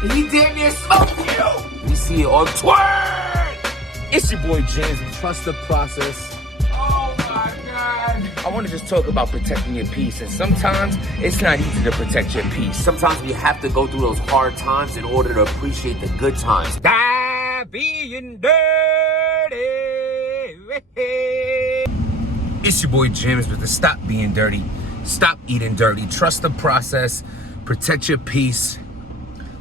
He damn near smoked you. We see it on Twitter. It's your boy James. Trust the process. Oh my God. I want to just talk about protecting your peace. And sometimes it's not easy to protect your peace. Sometimes we have to go through those hard times in order to appreciate the good times. Die being dirty. It's your boy James with the Stop Being Dirty. Stop eating dirty. Trust the process. Protect your peace.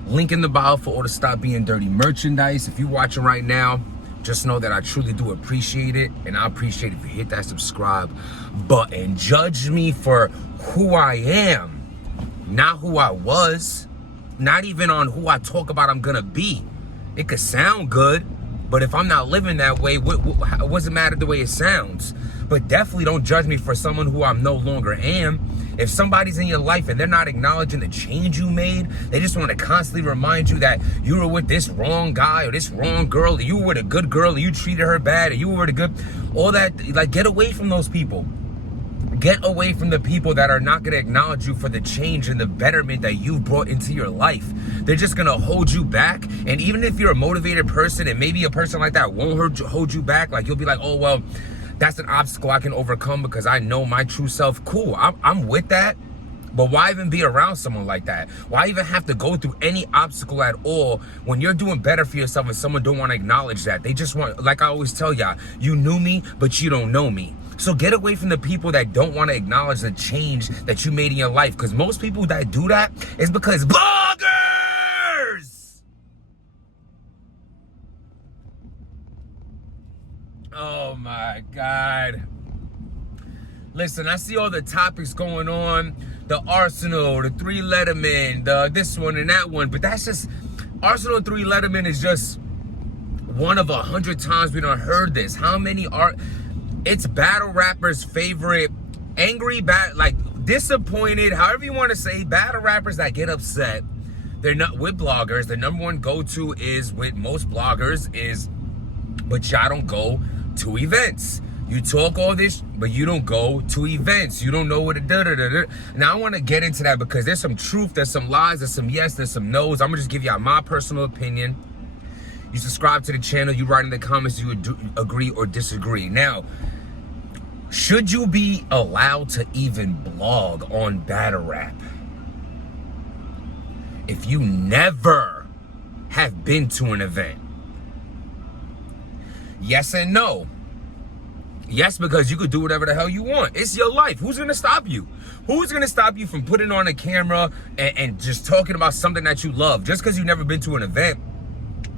Link in the bio for all the Stop Being Dirty merchandise. If you're watching right now, just know that I truly do appreciate it. And I appreciate if you hit that subscribe button. Judge me for who I am, not who I was. Not even on who I talk about I'm gonna be. It could sound good, but if I'm not living that way, what does it matter the way it sounds? But definitely don't judge me for someone who I no longer am. If somebody's in your life and they're not acknowledging the change you made, they just want to constantly remind you that you were with this wrong guy or this wrong girl, or you were the good girl and you treated her bad, or you were the good, all that, like, get away from those people. Get away from the people that are not going to acknowledge you for the change and the betterment that you've brought into your life. They're just going to hold you back. And even if you're a motivated person, and maybe a person like that won't hold you back, like you'll be like, oh, well, that's an obstacle I can overcome because I know my true self. Cool, I'm with that. But why even be around someone like that? Why even have to go through any obstacle at all when you're doing better for yourself and someone don't want to acknowledge that? They just want, like I always tell y'all, you knew me, but you don't know me. So get away from the people that don't want to acknowledge the change that you made in your life. Because most people that do that is because bloggers! Oh my God. Listen, I see all the topics going on. The Arsenal, the 3 Letterman, the this one and that one. But that's just, Arsenal 3 Letterman is just one of 100 times we done heard this. How many are, it's battle rappers' favorite, angry, like disappointed, however you want to say, battle rappers that get upset. They're not with bloggers. The number one go-to is with most bloggers is, but y'all don't go to events. You talk all this, but you don't go to events. You don't know what it da-da-da-da. Now, I want to get into that because there's some truth, there's some lies, there's some yes, there's some no's. I'm going to just give y'all my personal opinion. You subscribe to the channel. You write in the comments you agree or disagree. Now, should you be allowed to even blog on battle rap if you never have been to an event? Yes and no. Yes, because you could do whatever the hell you want. It's your life. Who's going to stop you? Who's going to stop you from putting on a camera and just talking about something that you love? Just because you've never been to an event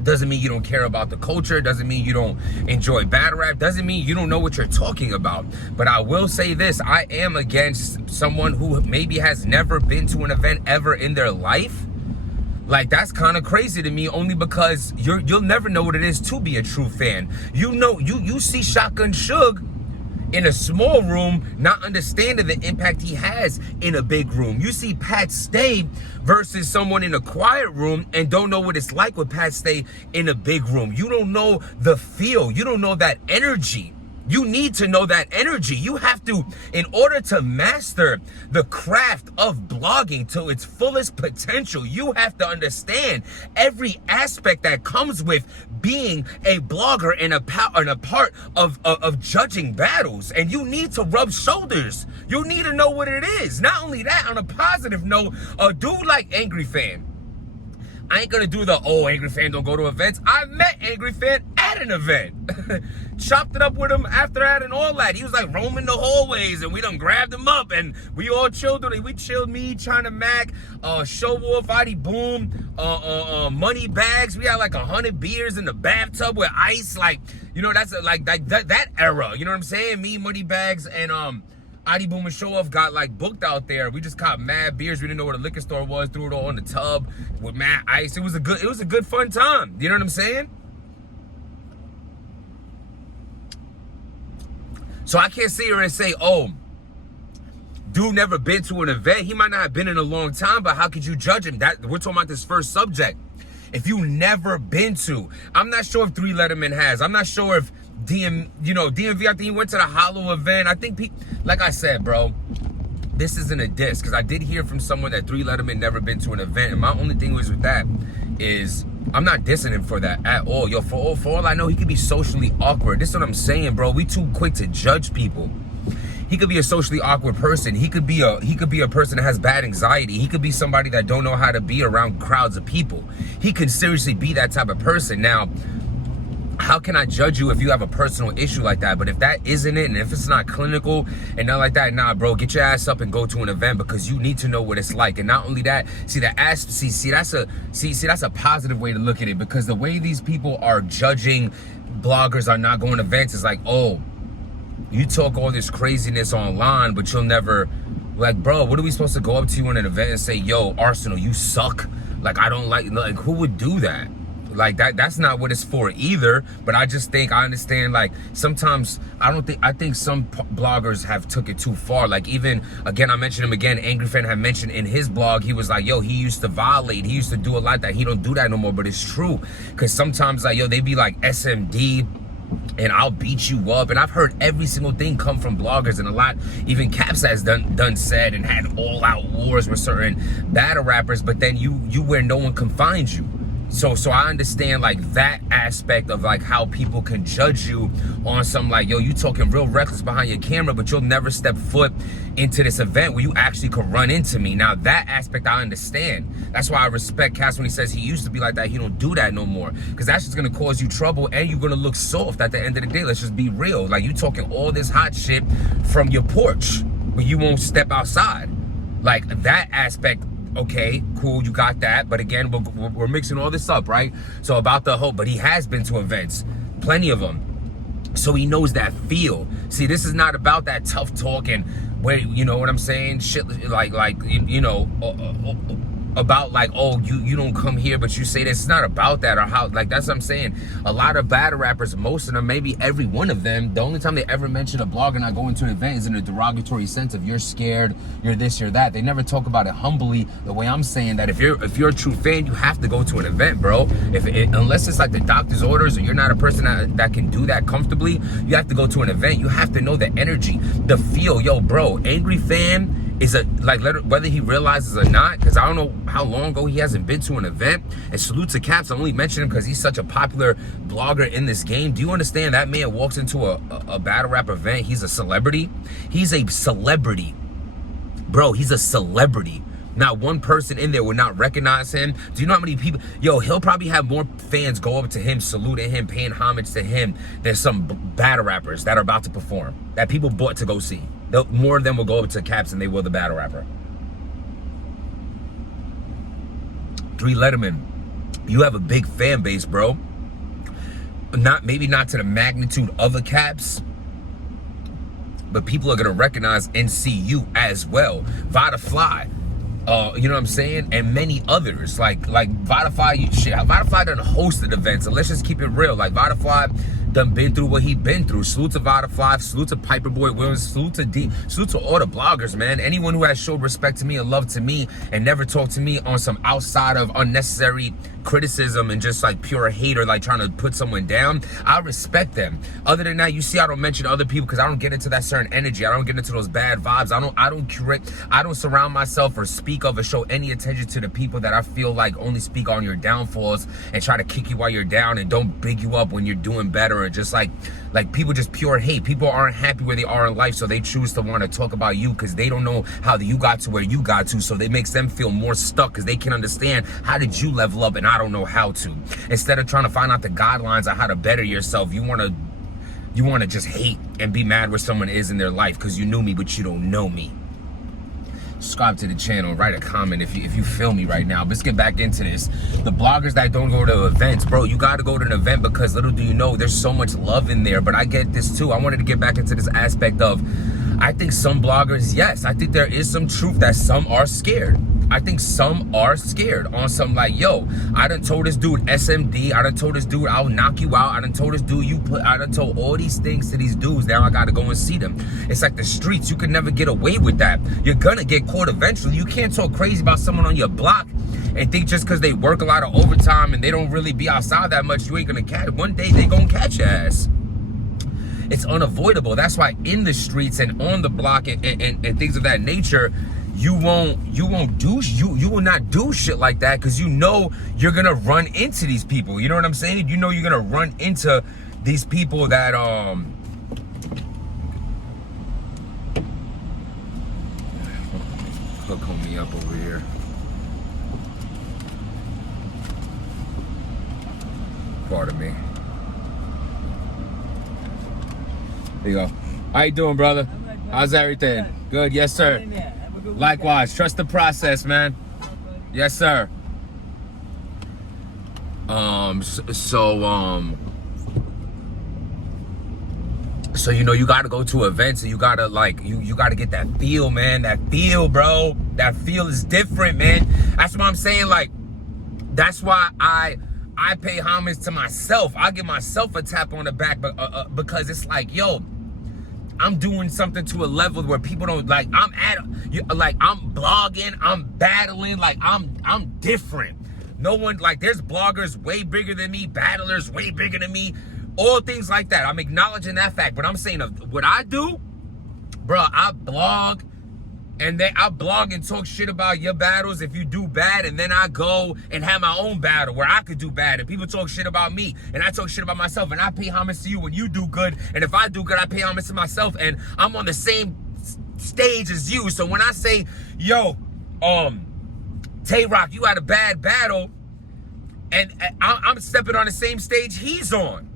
doesn't mean you don't care about the culture. Doesn't mean you don't enjoy battle rap. Doesn't mean you don't know what you're talking about. But I will say this. I am against someone who maybe has never been to an event ever in their life. Like, that's kind of crazy to me, only because you'll never know what it is to be a true fan. You know, you see Shotgun Suge in a small room, not understanding the impact he has in a big room. You see Pat Stay versus someone in a quiet room and don't know what it's like with Pat Stay in a big room. You don't know the feel. You don't know that energy. You need to know that energy. You have to, in order to master the craft of blogging to its fullest potential, you have to understand every aspect that comes with being a blogger and a part of judging battles. And you need to rub shoulders. You need to know what it is. Not only that, on a positive note, a dude like Angry Fan, I ain't gonna do the, oh, Angry Fan don't go to events. I met Angry Fan at an event. Chopped it up with him after that and all that. He was like roaming the hallways and we done grabbed him up and we all chilled with it. We chilled, me, China Mac, Show Wolf, Adi Boom, Money Bags. We had like 100 beers in the bathtub with ice. Like, you know, that's like that era. You know what I'm saying? Me, Money Bags, and Adi Boom and Show Off got like booked out there. We just caught mad beers. We didn't know where the liquor store was. Threw it all in the tub with mad ice. It was a good fun time. You know what I'm saying? So I can't sit here and say, oh, dude never been to an event. He might not have been in a long time, but how could you judge him? That we're talking about this first subject. If you never been to, I'm not sure if 3 Letterman has. I'm not sure if DMV, I think he went to the Hollow event. I think, like I said, bro, this isn't a diss, because I did hear from someone that 3 Letterman never been to an event. And my only thing was with that is, I'm not dissing him for that at all. Yo, for all I know, he could be socially awkward. This is what I'm saying, bro. We too quick to judge people. He could be a socially awkward person. He could be a person that has bad anxiety. He could be somebody that don't know how to be around crowds of people. He could seriously be that type of person. Now, how can I judge you if you have a personal issue like that? But if that isn't it, and if it's not clinical and nothing like that, nah, bro, get your ass up and go to an event, because you need to know what it's like. And not only that, that's a positive way to look at it, because the way these people are judging bloggers are not going to events is like, oh, you talk all this craziness online, but you'll never, like, bro, what are we supposed to go up to you in an event and say, yo, Arsenal, you suck? Like, I don't like who would do that? Like, that's not what it's for either. But I just think, I understand, like, sometimes I think some bloggers have took it too far. Like, even, again, I mentioned him again, Angry Fan had mentioned in his blog, he was like, yo, he used to violate, he used to do a lot that he don't do that no more. But it's true, because sometimes, like, yo, they be like SMD, and I'll beat you up. And I've heard every single thing come from bloggers, and a lot, even Caps has done said and had all out wars with certain battle rappers, but then you where no one can find you. So I understand, like, that aspect of, like, how people can judge you on some, like, yo, you talking real reckless behind your camera, but you'll never step foot into this event where you actually could run into me. Now, that aspect I understand. That's why I respect Cass when he says he used to be like that. He don't do that no more, because that's just going to cause you trouble, and you're going to look soft at the end of the day. Let's just be real. Like, you talking all this hot shit from your porch, but you won't step outside. Like, that aspect, okay, cool, you got that. But again, we're mixing all this up, right? So about the hope, but he has been to events, plenty of them. So he knows that feel. See, this is not about that tough talking where, you know what I'm saying? Shit, like you know, about like, oh, you don't come here, but you say this. It's not about that, or how, like, that's what I'm saying. A lot of battle rappers, most of them, maybe every one of them, the only time they ever mention a blogger not going to an event is in a derogatory sense of you're scared, you're this, you're that. They never talk about it humbly, the way I'm saying that if you're a true fan, you have to go to an event, bro. Unless it's like the doctor's orders, or you're not a person that can do that comfortably, you have to go to an event. You have to know the energy, the feel. Yo, bro, Angry Fan is a, like, whether he realizes or not, because I don't know how long ago he hasn't been to an event. And salute to Caps, I only mention him because he's such a popular blogger in this game. Do you understand that man walks into a battle rap event, he's a celebrity? He's a celebrity. Bro, he's a celebrity. Not one person in there would not recognize him. Do you know how many people? Yo, he'll probably have more fans go up to him, saluting him, paying homage to him than some battle rappers that are about to perform, that people bought to go see. More of them will go up to Caps than they will the battle rapper. 3 Letterman, you have a big fan base, bro. Maybe not to the magnitude of a Caps, but people are gonna recognize and see you as well. Vada Fly, you know what I'm saying? And many others, like Vodafly, shit. Vodafly done hosted events, and let's just keep it real. Like, Vodafly done been through what he been through. Salute to Vodafly, salute to Piperboy Williams, salute to all the bloggers, man. Anyone who has showed respect to me and love to me and never talked to me on some outside of unnecessary criticism and just like pure hate, or like trying to put someone down, I respect them. Other than that, you see, I don't mention other people because I don't get into that certain energy. I don't get into those bad vibes. I don't surround myself or speak of or show any attention to the people that I feel like only speak on your downfalls and try to kick you while you're down and don't big you up when you're doing better, or just like people just pure hate. People aren't happy where they are in life, so they choose to want to talk about you because they don't know how you got to where you got to, so it makes them feel more stuck because they can understand how did you level up and I don't know how to. Instead of trying to find out the guidelines on how to better yourself, you want to just hate and be mad where someone is in their life because you knew me but you don't know me. Subscribe to the channel, write a comment if you feel me right now. But let's get back into this. The bloggers that don't go to events, bro, you got to go to an event because little do you know, there's so much love in there. But I get this too. I wanted to get back into this aspect of, I think some bloggers, yes, I think there is some truth that some are scared. I think some are scared on some like, yo, I done told this dude SMD, I done told this dude I'll knock you out, I done told this dude I done told all these things to these dudes, now I gotta go and see them. It's like the streets, you can never get away with that. You're gonna get caught eventually. You can't talk crazy about someone on your block and think just because they work a lot of overtime and they don't really be outside that much, you ain't gonna catch. One day they gonna catch your ass. It's unavoidable. That's why in the streets and on the block and things of that nature, you will not do shit like that because you know you're gonna run into these people. You know what I'm saying? You know you're gonna run into these people that hook me up over here. Pardon me. There you go. How you doing, brother? How's everything? Good, yes, sir. Likewise. Trust the process, man. Yes, sir. So you know you gotta go to events and you gotta you gotta get that feel, man. That feel, bro. That feel is different, man. That's what I'm saying. Like, that's why I pay homage to myself. I give myself a tap on the back, because it's like, yo, I'm doing something to a level where people don't like. I'm blogging, I'm battling, like I'm different. No one, like, there's bloggers way bigger than me, battlers way bigger than me, all things like that. I'm acknowledging that fact, but I'm saying what I do, bro. I blog. And then I blog and talk shit about your battles if you do bad, and then I go and have my own battle where I could do bad, and people talk shit about me, and I talk shit about myself, and I pay homage to you when you do good, and if I do good, I pay homage to myself, and I'm on the same stage as you. So when I say, yo, Tay-Rock, you had a bad battle, and I'm stepping on the same stage he's on.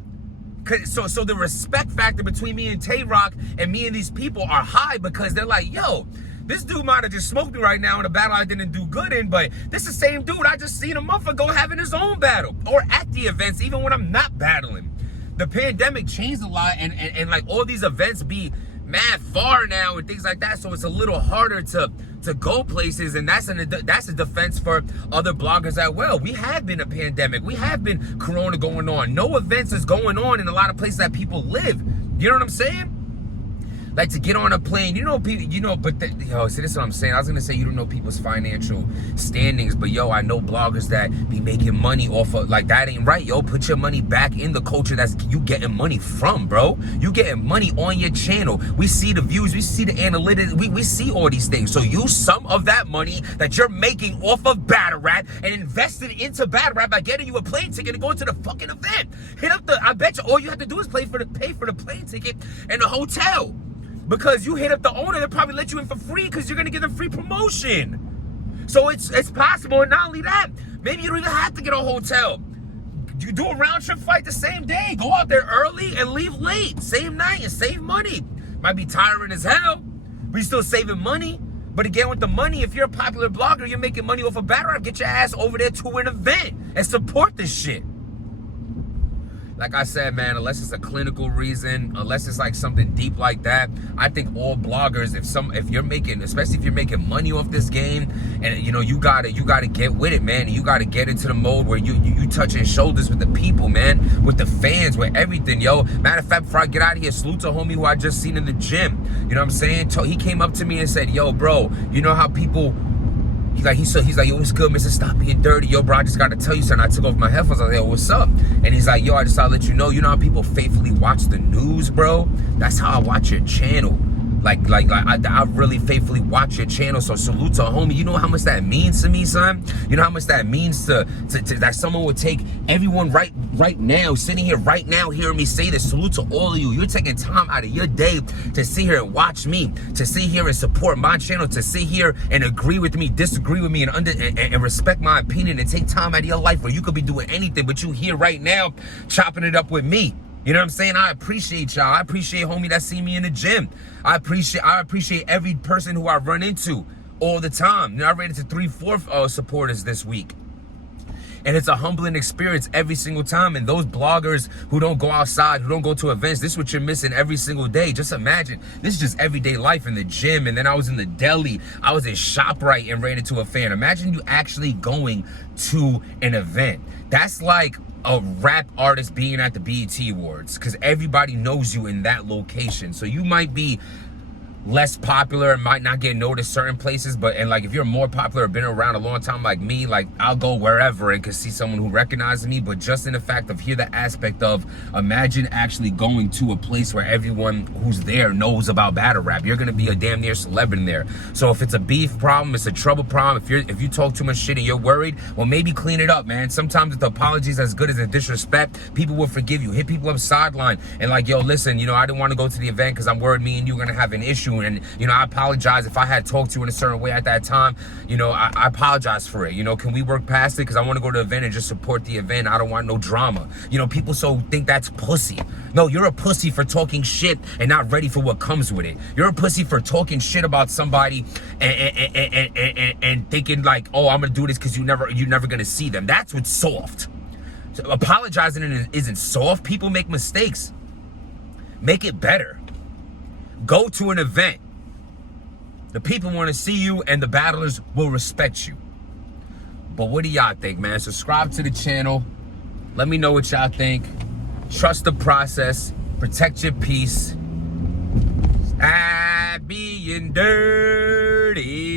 So the respect factor between me and Tay-Rock and me and these people are high because they're like, yo, this dude might have just smoked me right now in a battle I didn't do good in, but this is the same dude I just seen a month ago having his own battle, or at the events, even when I'm not battling. The pandemic changed a lot, and like all these events be mad far now and things like that, so it's a little harder to go places, and that's a defense for other bloggers as well. We have been a pandemic, we have been corona going on, no events is going on in a lot of places that people live. You know what I'm saying? Like, to get on a plane, yo, see, this is what I'm saying. I was gonna say you don't know people's financial standings, but yo, I know bloggers that be making money off of, like, that ain't right, yo. Put your money back in the culture that's you getting money from, bro. You getting money on your channel. We see the views, we see the analytics, we see all these things. So use some of that money that you're making off of battle rap and invest it into battle rap by getting you a plane ticket and going to the fucking event. Hit up I bet you all you have to do is pay for the plane ticket and the hotel. Because you hit up the owner, they'll probably let you in for free because you're gonna give them free promotion. So it's possible, and not only that, maybe you don't even have to get a hotel. You do a round trip flight the same day. Go out there early and leave late, same night, and save money. Might be tiring as hell, but you're still saving money. But again, with the money, if you're a popular blogger, you're making money off a battle rap, get your ass over there to an event and support this shit. Like I said, man, unless it's a clinical reason, unless it's like something deep like that, I think all bloggers, if you're making, especially if you're making money off this game, and you know, you gotta get with it, man. And you gotta get into the mode where you touching shoulders with the people, man, with the fans, with everything, yo. Matter of fact, before I get out of here, salute to homie who I just seen in the gym. You know what I'm saying? He came up to me and said, yo, bro, you know how people, he's like, yo, what's good, Mr. Stop Being Dirty? Yo, bro, I just gotta tell you something. I took off my headphones. I was like, yo, what's up? And he's like, yo, I just thought I'd let you know how people faithfully watch the news, bro? That's how I watch your channel. I really faithfully watch your channel. So salute to a homie. You know how much that means to me, son? You know how much that means to that someone would take everyone right now, sitting here right now, hearing me say this. Salute to all of you. You're taking time out of your day to sit here and watch me, to sit here and support my channel, to sit here and agree with me, disagree with me, and respect my opinion, and take time out of your life where you could be doing anything, but you here right now chopping it up with me. You know what I'm saying? I appreciate y'all. I appreciate homie that see me in the gym. I appreciate every person who I run into all the time. You know, I ran into 3/4 supporters this week. And it's a humbling experience every single time. And those bloggers who don't go outside, who don't go to events, this is what you're missing every single day. Just imagine, this is just everyday life in the gym. And then I was in the deli. I was in ShopRite and ran into a fan. Imagine you actually going to an event. That's like a rap artist being at the BET Awards, because everybody knows you in that location. So you might be less popular and might not get noticed certain places, but and like if you're more popular or been around a long time like me, like I'll go wherever and can see someone who recognizes me. But just in the fact of here, the aspect of imagine actually going to a place where everyone who's there knows about battle rap. You're gonna be a damn near celebrity in there. So if it's a beef problem, it's a trouble problem, if you talk too much shit and you're worried, well, maybe clean it up, man. Sometimes if the apology's as good as the disrespect, people will forgive you. Hit people up sideline and like, yo, listen, you know, I didn't want to go to the event because I'm worried me and you are gonna have an issue, and you know, I apologize if I had talked to you in a certain way at that time. You know, I apologize for it. You know, can we work past it? Because I want to go to the event and just support the event. I don't want no drama. You know, people so think that's pussy. No, you're a pussy for talking shit and not ready for what comes with it. You're a pussy for talking shit about somebody and thinking like, oh, I'm gonna do this because you're never gonna see them. That's what's soft. So apologizing isn't soft. People make mistakes. Make it better. Go to an event. The people want to see you and the battlers will respect you. But what do y'all think, man? Subscribe to the channel. Let me know what y'all think. Trust the process. Protect your peace. Stop being dirty.